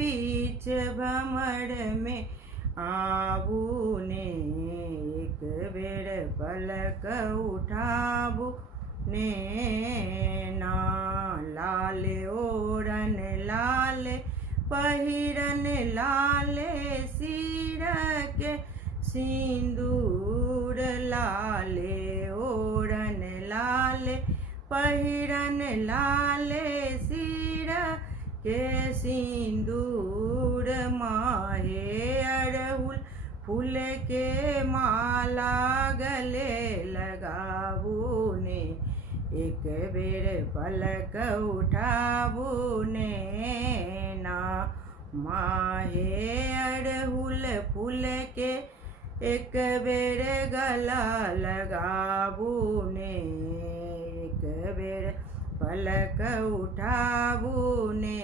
बीच भमर में आबू ने एक बेर पलक उठाबू ने ना लाल ओढ़न लाल पहिरन लाल सिर के सिंदूर लाल ओढ़न लाल पहिरन लाल सिर के सिंदूर माहे अड़हुल फूल के माला गले लगाबू ने एक बेर पलक उठाबू ने ना माहे अड़हुल फूल के एक बेर गला लगाबू ने एक बेर पलक उठाबू ने